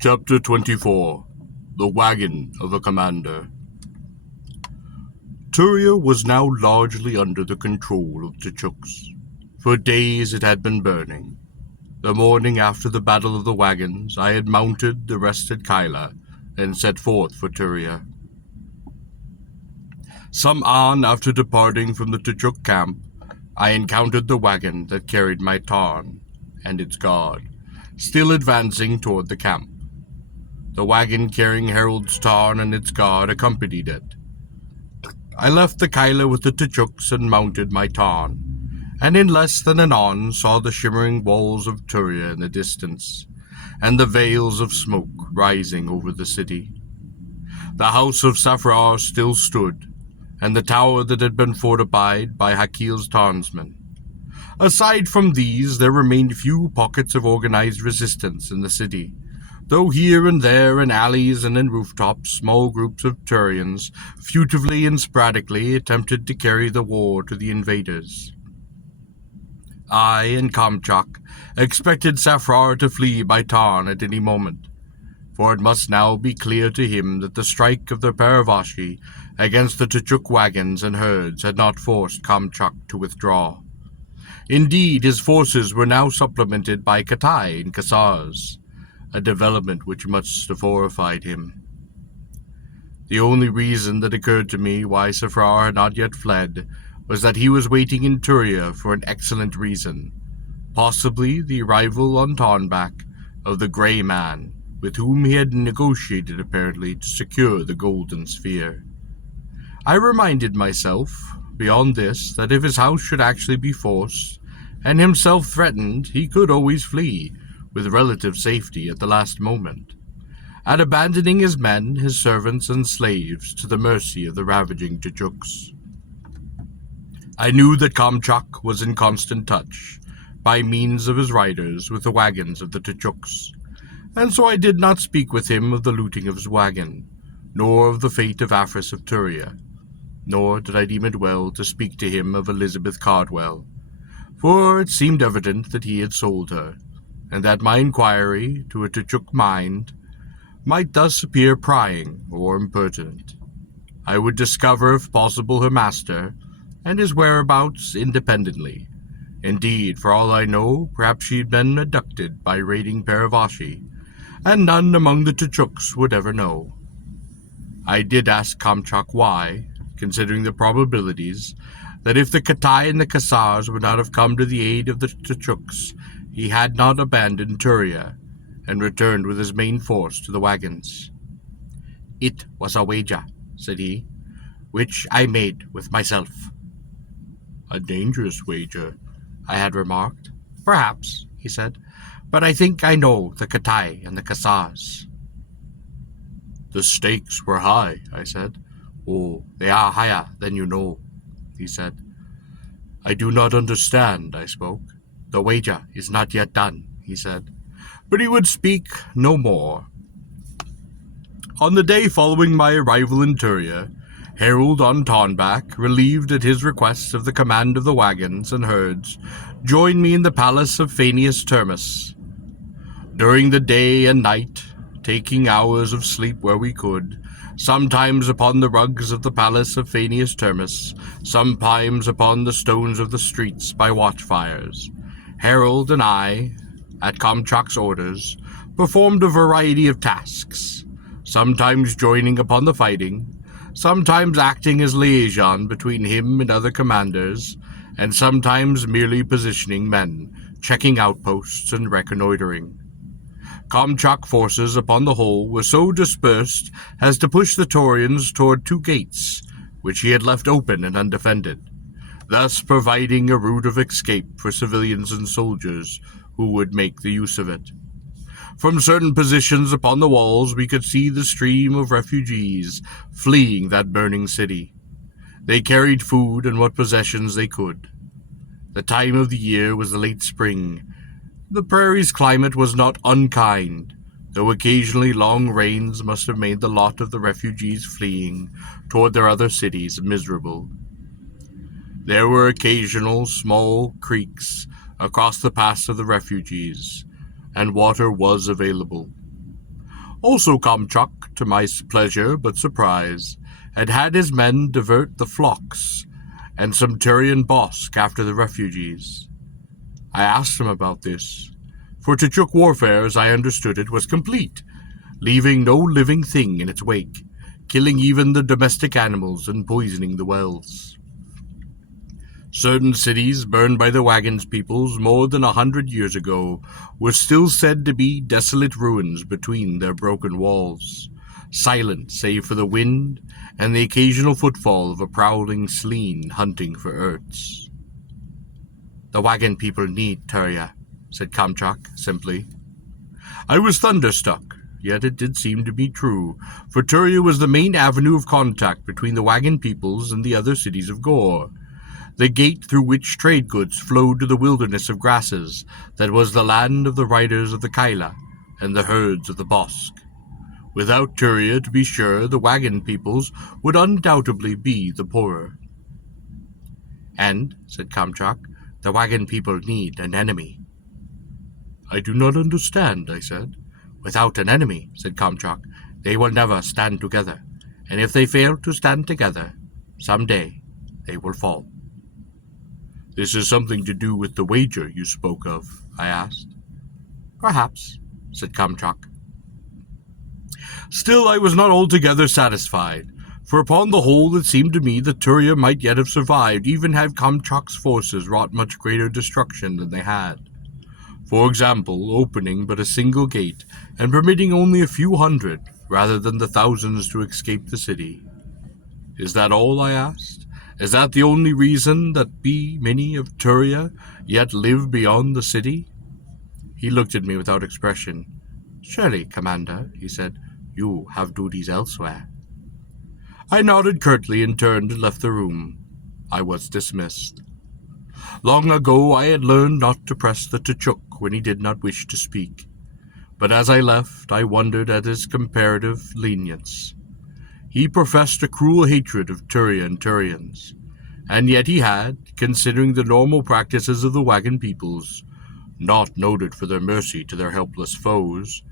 Chapter 24. The Wagon of a Commander. Turia was now largely under the control of the Chooks. For days it had been burning. The morning after the Battle of the Wagons, I had mounted the rested Kyla and set forth for Turia. Some on after departing from the Tchuk camp, I encountered the wagon that carried my Tarn and its guard, still advancing toward the camp. The wagon carrying Harold's Tarn and its guard accompanied it. I left the Kyla with the Tchuks and mounted my Tarn, and in less than an on saw the shimmering walls of Turia in the distance, and the veils of smoke rising over the city. The house of Safrar still stood, and the tower that had been fortified by Hakil's Tarnsmen. Aside from these, there remained few pockets of organized resistance in the city, though here and there in alleys and in rooftops small groups of Turians furtively and sporadically attempted to carry the war to the invaders. I and Kamchak expected Safrar to flee by Tarn at any moment, for it must now be clear to him that the strike of the Paravashi against the Tchuk wagons and herds had not forced Kamchak to withdraw. Indeed, his forces were now supplemented by Katai and Kasars, a development which must have horrified him. The only reason that occurred to me why Safrar had not yet fled was that he was waiting in Turia for an excellent reason, possibly the arrival on Tarnback of the Grey Man, with whom he had negotiated apparently to secure the Golden Sphere. I reminded myself, beyond this, that if his house should actually be forced, and himself threatened, he could always flee, with relative safety at the last moment, at abandoning his men, his servants, and slaves to the mercy of the ravaging Tchuks. I knew that Kamchak was in constant touch, by means of his riders, with the wagons of the Tchuks, and so I did not speak with him of the looting of his wagon, nor of the fate of Afris of Turia, nor did I deem it well to speak to him of Elizabeth Cardwell, for it seemed evident that he had sold her, and that my inquiry, to a Tchuk mind, might thus appear prying or impertinent. I would discover, if possible, her master, and his whereabouts independently. Indeed, for all I know, perhaps she had been abducted by raiding Paravashi, and none among the Tchuks would ever know. I did ask Kamchak why, considering the probabilities, that if the Katai and the Kasars would not have come to the aid of the Tchuks, he had not abandoned Turia, and returned with his main force to the wagons. "It was a wager," said he, "which I made with myself." "A dangerous wager," I had remarked. "Perhaps," he said, "but I think I know the Katai and the Kasars." "The stakes were high," I said. "Oh, they are higher than you know," he said. "I do not understand," I spoke. "The wager is not yet done," he said. But he would speak no more. On the day following my arrival in Turia, Harold on Tarnback, relieved at his request of the command of the wagons and herds, joined me in the palace of Phanius Termus. During the day and night, taking hours of sleep where we could, sometimes upon the rugs of the palace of Phanius Termus, sometimes upon the stones of the streets by watchfires, Harold and I, at Kamchak's orders, performed a variety of tasks, sometimes joining upon the fighting, sometimes acting as liaison between him and other commanders, and sometimes merely positioning men, checking outposts and reconnoitering. Kamchak forces, upon the whole, were so dispersed as to push the Taurians toward two gates, which he had left open and undefended, thus providing a route of escape for civilians and soldiers who would make the use of it. From certain positions upon the walls we could see the stream of refugees fleeing that burning city. They carried food and what possessions they could. The time of the year was the late spring. The prairie's climate was not unkind, though occasionally long rains must have made the lot of the refugees fleeing toward their other cities miserable. There were occasional small creeks across the paths of the refugees, and water was available. Also Kamchuk, to my pleasure but surprise, had his men divert the flocks and some Turian bosk after the refugees. I asked him about this, for Tchuk warfare, as I understood it, was complete, leaving no living thing in its wake, killing even the domestic animals and poisoning the wells. Certain cities burned by the Wagon's peoples more than 100 years ago were still said to be desolate ruins between their broken walls, silent save for the wind and the occasional footfall of a prowling sleen hunting for urts. "The Wagon people need Turia," said Kamchak simply. I was thunderstruck, yet it did seem to be true, for Turia was the main avenue of contact between the Wagon peoples and the other cities of Gor, the gate through which trade goods flowed to the wilderness of grasses that was the land of the riders of the Kaila and the herds of the Bosk. Without Turia, to be sure, the Wagon peoples would undoubtedly be the poorer. "And," said Kamchak, "the Wagon people need an enemy." "I do not understand," I said. "Without an enemy," said Kamchak, "they will never stand together, and if they fail to stand together, some day they will fall." "This has something to do with the wager you spoke of?" I asked. "Perhaps," said Kamchak. Still, I was not altogether satisfied, for upon the whole it seemed to me that Turia might yet have survived, even had Kamchak's forces wrought much greater destruction than they had. For example, opening but a single gate, and permitting only a few hundred, rather than the thousands, to escape the city. "Is that all?" I asked. "Is that the only reason that many of Turia yet live beyond the city?" He looked at me without expression. "Surely, Commander," he said, "you have duties elsewhere." I nodded curtly and turned and left the room. I was dismissed. Long ago I had learned not to press the Tchuk when he did not wish to speak, but as I left I wondered at his comparative lenience. He professed a cruel hatred of Turia and Turians, and yet he had, considering the normal practices of the Wagon peoples, not noted for their mercy to their helpless foes,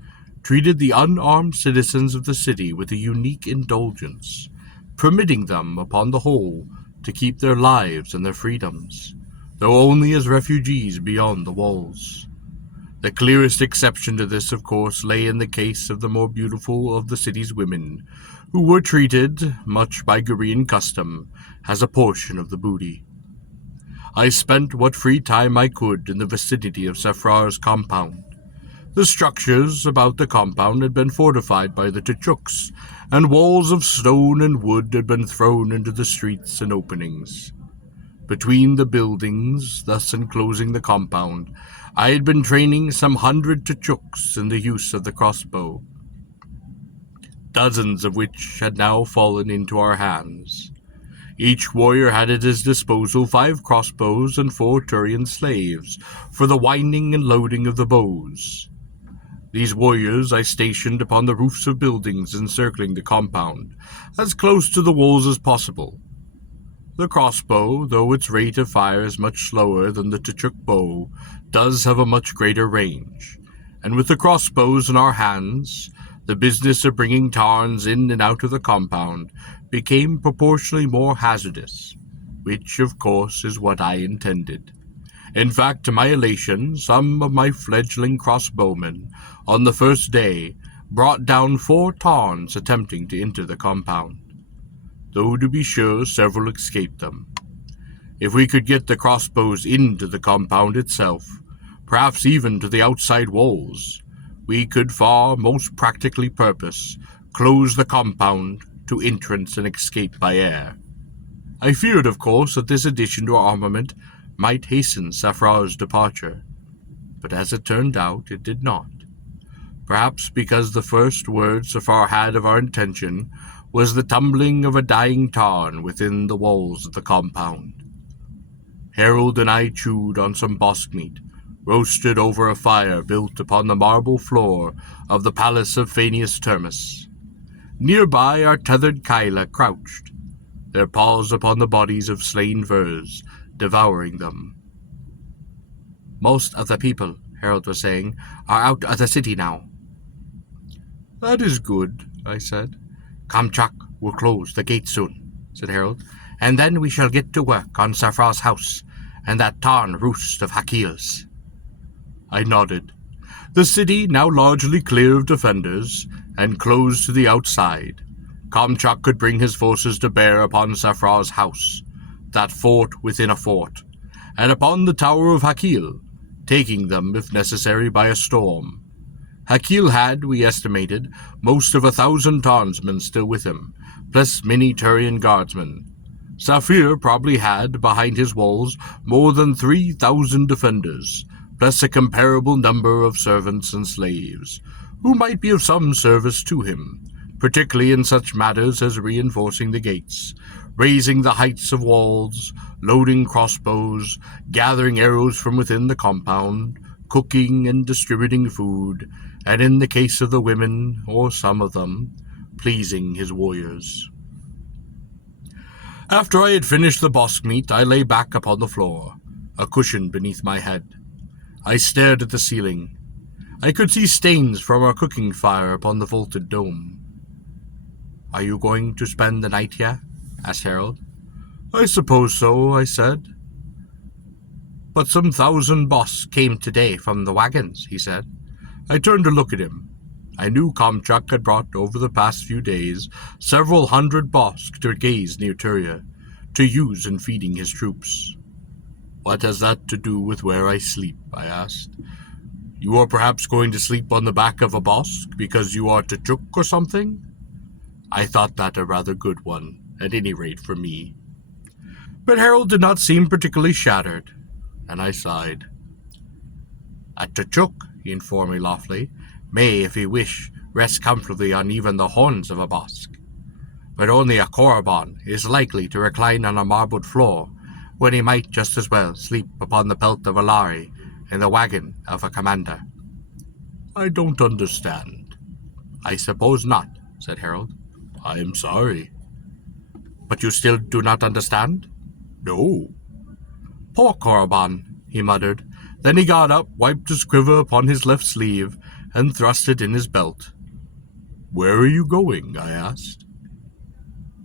treated the unarmed citizens of the city with a unique indulgence, permitting them, upon the whole, to keep their lives and their freedoms, though only as refugees beyond the walls. The clearest exception to this, of course, lay in the case of the more beautiful of the city's women, who were treated, much by Gorean custom, as a portion of the booty. I spent what free time I could in the vicinity of Safrar's compound. The structures about the compound had been fortified by the Tchuks, and walls of stone and wood had been thrown into the streets and openings. Between the buildings, thus enclosing the compound, I had been training some 100 Tchuks in the use of the crossbow, dozens of which had now fallen into our hands. Each warrior had at his disposal 5 crossbows and 4 Turian slaves for the winding and loading of the bows. These warriors I stationed upon the roofs of buildings encircling the compound, as close to the walls as possible. The crossbow, though its rate of fire is much slower than the Tchuk bow, does have a much greater range, and with the crossbows in our hands, the business of bringing Tarns in and out of the compound became proportionally more hazardous, which, of course, is what I intended. In fact, to my elation, some of my fledgling crossbowmen, on the first day, brought down 4 Tarns attempting to enter the compound, though to be sure several escaped them. If we could get the crossbows into the compound itself, perhaps even to the outside walls, we could most practically close the compound to entrance and escape by air. I feared, of course, that this addition to our armament might hasten Safrar's departure, but as it turned out, it did not. Perhaps because the first word Safar had of our intention was the tumbling of a dying Tarn within the walls of the compound. Harold and I chewed on some bosk meat, roasted over a fire built upon the marble floor of the palace of Phanius Termus. Nearby our tethered Kaila crouched, their paws upon the bodies of slain Vers, devouring them. "Most of the people," Harold was saying, "are out of the city now." That is good, I said. Kamchak will close the gate soon, said Harold, and then we shall get to work on Safra's house and that tarn roost of Hakil's. I nodded. The city, now largely clear of defenders and closed to the outside, Kamchak could bring his forces to bear upon Safra's house, that fort within a fort, and upon the tower of Hakil, taking them, if necessary, by a storm. Hakil had, we estimated, most of 1,000 townsmen still with him, plus many Turian guardsmen. Safir probably had, behind his walls, more than 3,000 defenders, plus a comparable number of servants and slaves, who might be of some service to him, particularly in such matters as reinforcing the gates, raising the heights of walls, loading crossbows, gathering arrows from within the compound, cooking and distributing food, and in the case of the women, or some of them, pleasing his warriors. After I had finished the bosk meat, I lay back upon the floor, a cushion beneath my head. I stared at the ceiling. I could see stains from our cooking fire upon the vaulted dome. "Are you going to spend the night here?" asked Harold. "I suppose so," I said. "But some 1,000 bosk came today from the wagons," he said. I turned to look at him. I knew Kamchak had brought over the past few days several hundred bosk to gaze near Turia, to use in feeding his troops. "What has that to do with where I sleep?" I asked. "You are perhaps going to sleep on the back of a bosk because you are Tachuk or something?" I thought that a rather good one, at any rate for me. But Harold did not seem particularly shattered, and I sighed. "A Tachuk," he informed me loftily, "may, if he wish, rest comfortably on even the horns of a bosk. But only a Korriban is likely to recline on a marbled floor, when he might just as well sleep upon the pelt of a Lari in the wagon of a commander." "I don't understand." "I suppose not," said Harold. "I am sorry." "But you still do not understand?" "No." "Poor Korriban," he muttered. Then he got up, wiped his quiver upon his left sleeve, and thrust it in his belt. "Where are you going?" I asked.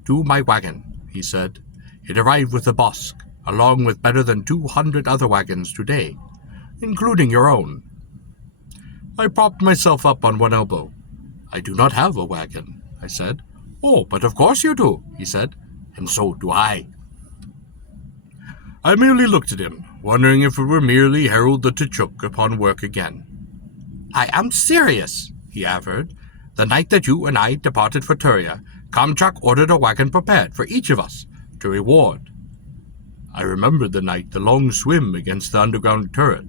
"To my wagon," he said. "It arrived with the bosk, along with better than 200 other wagons today, including your own." I propped myself up on one elbow. "I do not have a wagon," I said. "Oh, but of course you do," he said. "And so do I." I merely looked at him, wondering if it were merely Harold the Tachuk upon work again. "I am serious," he averred. "The night that you and I departed for Turia, Kamchak ordered a wagon prepared for each of us, to reward." I remembered the night, the long swim against the underground turret,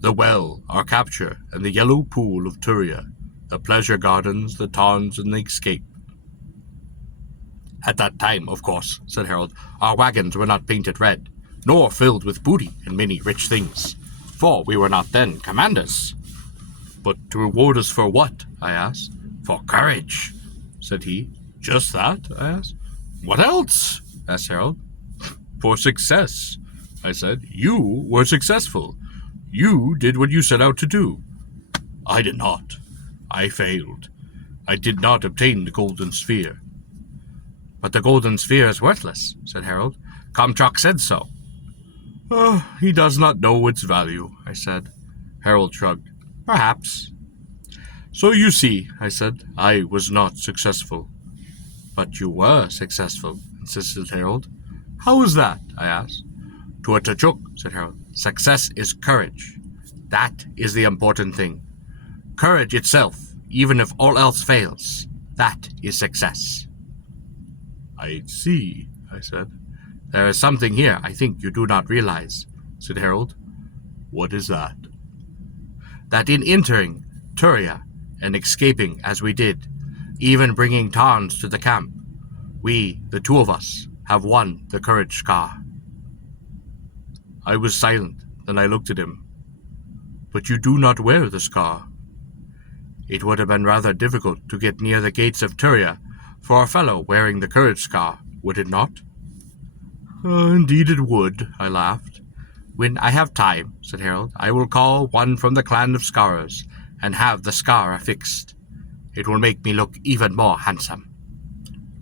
the well, our capture, and the yellow pool of Turia, the pleasure gardens, the tawns, and the escape. "At that time, of course," said Harold, "our wagons were not painted red, nor filled with booty and many rich things, for we were not then commanders." "But to reward us for what?" I asked. "For courage," said he. "Just that?" I asked. "What else?" asked Harold. "For success," I said. "You were successful. You did what you set out to do." "I did not. I failed. I did not obtain the golden sphere." "But the golden sphere is worthless," said Harold. "Kamchak said so." He does not know its value," I said. Harold shrugged. "Perhaps." "So you see," I said, "I was not successful." "But you were successful," insisted Harold. "How is that?" I asked. "To a Tachuk," said Harold, "success is courage. That is the important thing. Courage itself, even if all else fails, that is success." "I see," I said. "There is something here I think you do not realize," said Harold. "What is that?" "That in entering Turia and escaping as we did, even bringing Tarns to the camp, we, the two of us, have won the courage scar." I was silent, then I looked at him. "But you do not wear the scar." "It would have been rather difficult to get near the gates of Turia for a fellow wearing the courage scar, would it not?" "Indeed it would," I laughed. "When I have time," said Harold, "I will call one from the clan of Scarers and have the scar affixed. It will make me look even more handsome."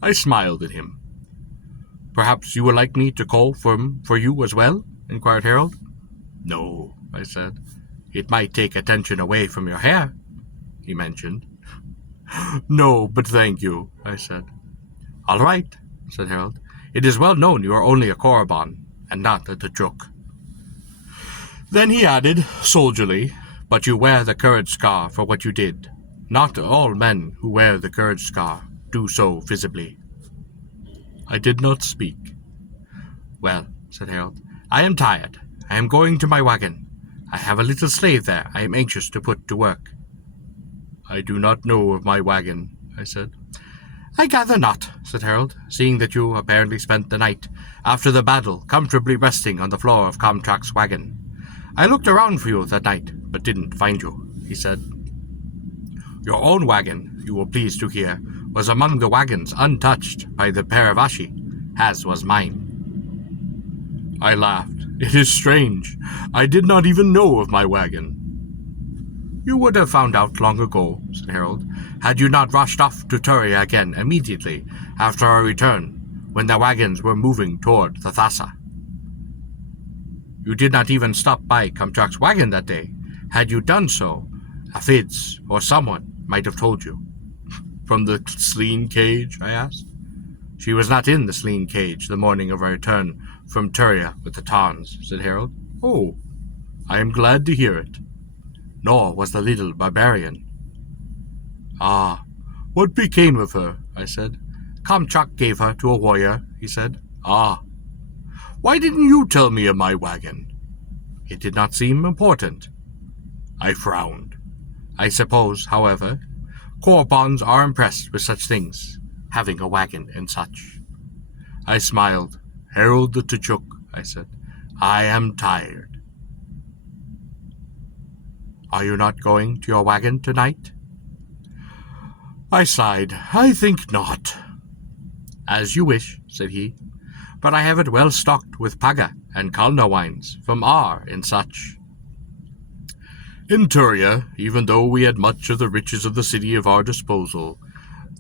I smiled at him. "Perhaps you would like me to call for you as well?" inquired Harold. "No," I said. "It might take attention away from your hair," he mentioned. "No, but thank you," I said. "All right," said Harold. "It is well known you are only a Korriban, and not a Tchuk." Then he added, soldierly, "But you wear the courage scar for what you did. Not all men who wear the courage scar do so visibly." I did not speak. "Well," said Harold, "I am tired. I am going to my wagon. I have a little slave there I am anxious to put to work." "I do not know of my wagon," I said. "I gather not," said Harold, "seeing that you apparently spent the night, after the battle, comfortably resting on the floor of Comtrack's wagon. I looked around for you that night, but didn't find you," he said. "Your own wagon, you will please to hear, was among the wagons untouched by the Paravashi, as was mine." I laughed. "It is strange. I did not even know of my wagon." "You would have found out long ago," said Harold, "had you not rushed off to Turia again immediately after our return, when the wagons were moving toward the Thassa. You did not even stop by Comtrack's wagon that day. Had you done so, a Fitz or someone might have told you." "From the Sleen cage?" I asked. "She was not in the Sleen cage the morning of our return from Turia with the Tawns," said Harold. "Oh, I am glad to hear it." "Nor was the little barbarian." "Ah, what became of her?" I said. "Comtrack gave her to a warrior," he said. "Ah. Why didn't you tell me of my wagon?" "It did not seem important." I frowned. "I suppose, however, Korbans are impressed with such things, having a wagon and such." I smiled. "Harold the Tchuk," I said. "I am tired." "Are you not going to your wagon tonight?" I sighed. "I think not." "As you wish," said he. "But I have it well stocked with Paga and Kalna wines from Ar and such." In Turia, even though we had much of the riches of the city at our disposal,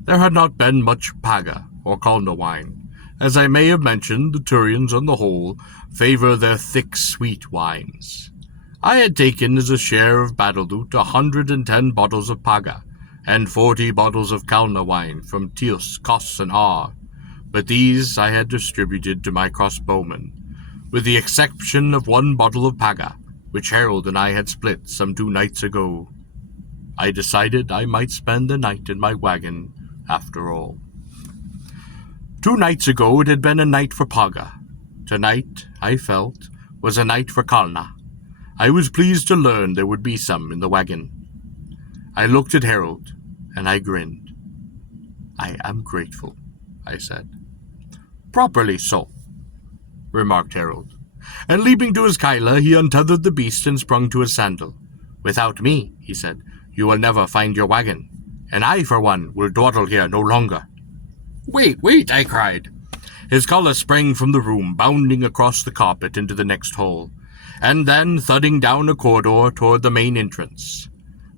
there had not been much Paga or Kalna wine. As I may have mentioned, the Turians on the whole favor their thick, sweet wines. I had taken as a share of battle loot 110 bottles of Paga, and 40 bottles of Kalna wine from Tios, Kos, and Ar, but these I had distributed to my crossbowmen, with the exception of 1 bottle of Paga, which Harold and I had split some 2 nights ago. I decided I might spend the night in my wagon, after all. 2 nights ago it had been a night for Paga. Tonight, I felt, was a night for Kalna. I was pleased to learn there would be some in the wagon. I looked at Harold, and I grinned. "I am grateful," I said. "Properly so," remarked Harold. And leaping to his Kyla, he untethered the beast and sprung to his sandal. "Without me," he said, "you will never find your wagon, and I, for one, will dawdle here no longer." Wait, I cried. His collar sprang from the room, bounding across the carpet into the next hole, and then thudding down a corridor toward the main entrance.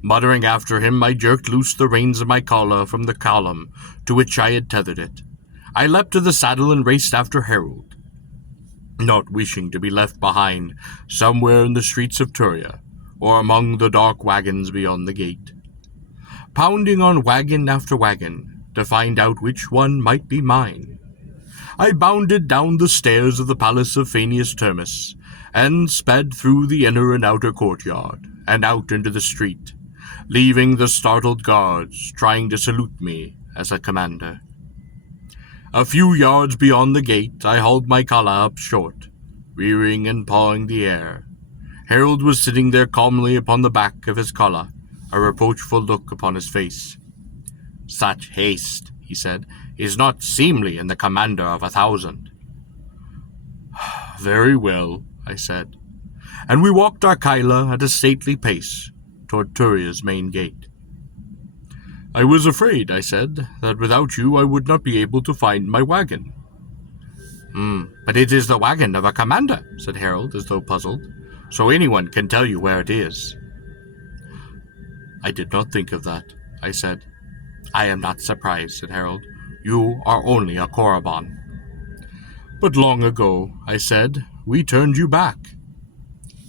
Muttering after him, I jerked loose the reins of my collar from the column to which I had tethered it. I leapt to the saddle and raced after Harold, not wishing to be left behind somewhere in the streets of Turia, or among the dark wagons beyond the gate. Pounding on wagon after wagon, to find out which one might be mine. I bounded down the stairs of the palace of Phanius Termus, and sped through the inner and outer courtyard, and out into the street, leaving the startled guards trying to salute me as a commander. A few yards beyond the gate, I hauled my kala up short, rearing and pawing the air. Harold was sitting there calmly upon the back of his kala, a reproachful look upon his face. "Such haste," he said, "is not seemly in the commander of 1,000. "Very well," I said, and we walked our Kyla at a stately pace toward Turia's main gate. "I was afraid," I said, "that without you I would not be able to find my wagon." But it is the wagon of a commander," said Harold, as though puzzled, "so anyone can tell you where it is." "I did not think of that," I said. I am not surprised, said Harold. You are only a Korriban. But long ago, I said, we turned you back.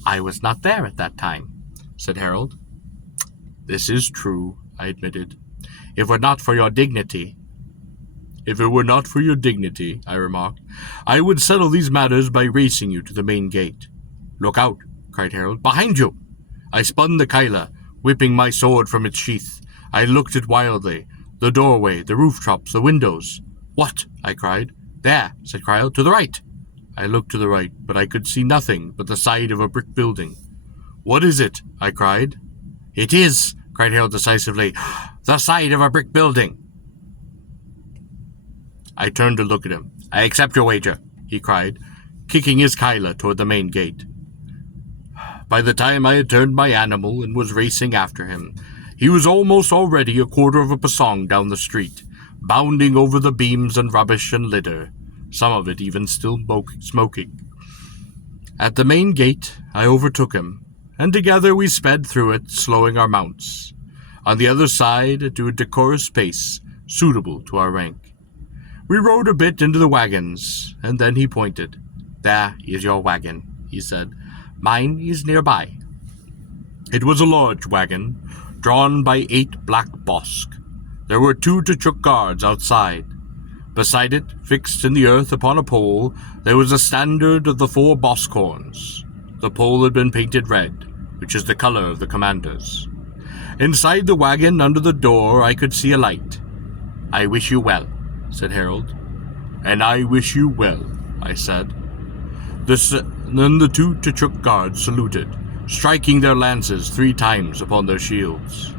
I was not there at that time, said Harold. This is true, I admitted. If it were not for your dignity, I remarked, I would settle these matters by racing you to the main gate. Look out, cried Harold. Behind you! I spun the Kyla, whipping my sword from its sheath. I looked it wildly. The doorway, the rooftops, the windows. What? I cried. There, said Cryle, to the right. I looked to the right, but I could see nothing but the side of a brick building. What is it? I cried. It is, cried Harold decisively, the side of a brick building. I turned to look at him. I accept your wager, he cried, kicking his Kyla toward the main gate. By the time I had turned my animal and was racing after him, he was almost already a quarter of a pasong down the street, bounding over the beams and rubbish and litter, some of it even still smoking. At the main gate, I overtook him, and together we sped through it, slowing our mounts. On the other side, at a decorous pace, suitable to our rank. We rode a bit into the wagons, and then he pointed. There is your wagon, he said. Mine is nearby. It was a large wagon, drawn by 8 black bosk. There were 2 Tchuk guards outside. Beside it, fixed in the earth upon a pole, there was a standard of the 4 bosk horns. The pole had been painted red, which is the color of the commanders. Inside the wagon, under the door, I could see a light. I wish you well, said Harold. And I wish you well, I said. Then the 2 Tchuk guards saluted, striking their lances 3 times upon their shields.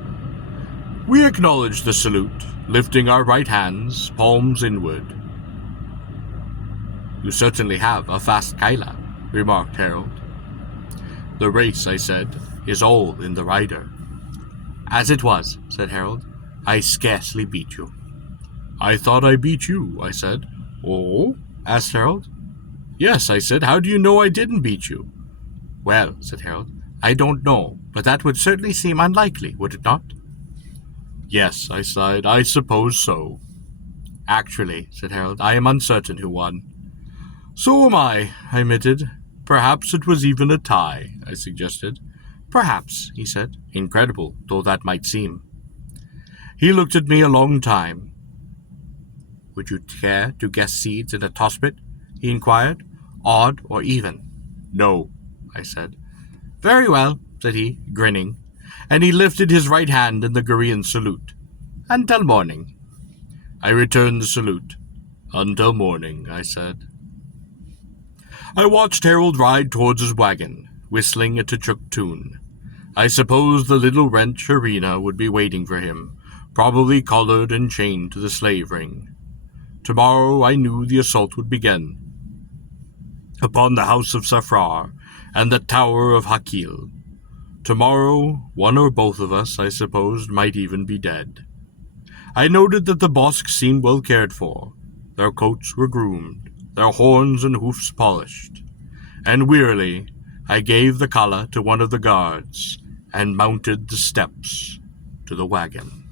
We acknowledged the salute, lifting our right hands, palms inward. You certainly have a fast Kyla, remarked Harold. The race, I said, is all in the rider. As it was, said Harold, I scarcely beat you. I thought I beat you, I said. Oh? Asked Harold. Yes, I said, how do you know I didn't beat you? Well, said Harold, I don't know, but that would certainly seem unlikely, would it not? Yes, I sighed, I suppose so. Actually, said Harold, I am uncertain who won. So am I admitted. Perhaps it was even a tie, I suggested. Perhaps, he said, incredible though that might seem. He looked at me a long time. Would you care to guess seeds in a toss-pit? He inquired. Odd or even? No, I said. Very well, said he, grinning, and he lifted his right hand in the Gurian salute. Until morning. I returned the salute. Until morning, I said. I watched Harold ride towards his wagon, whistling a Tchuk tune. I suppose the little wrench arena would be waiting for him, probably collared and chained to the slave ring. Tomorrow I knew the assault would begin upon the house of Safrar and the tower of Hakil. Tomorrow, one or both of us, I supposed, might even be dead. I noted that the Bosk seemed well cared for. Their coats were groomed, their horns and hoofs polished, and wearily I gave the kala to one of the guards and mounted the steps to the wagon.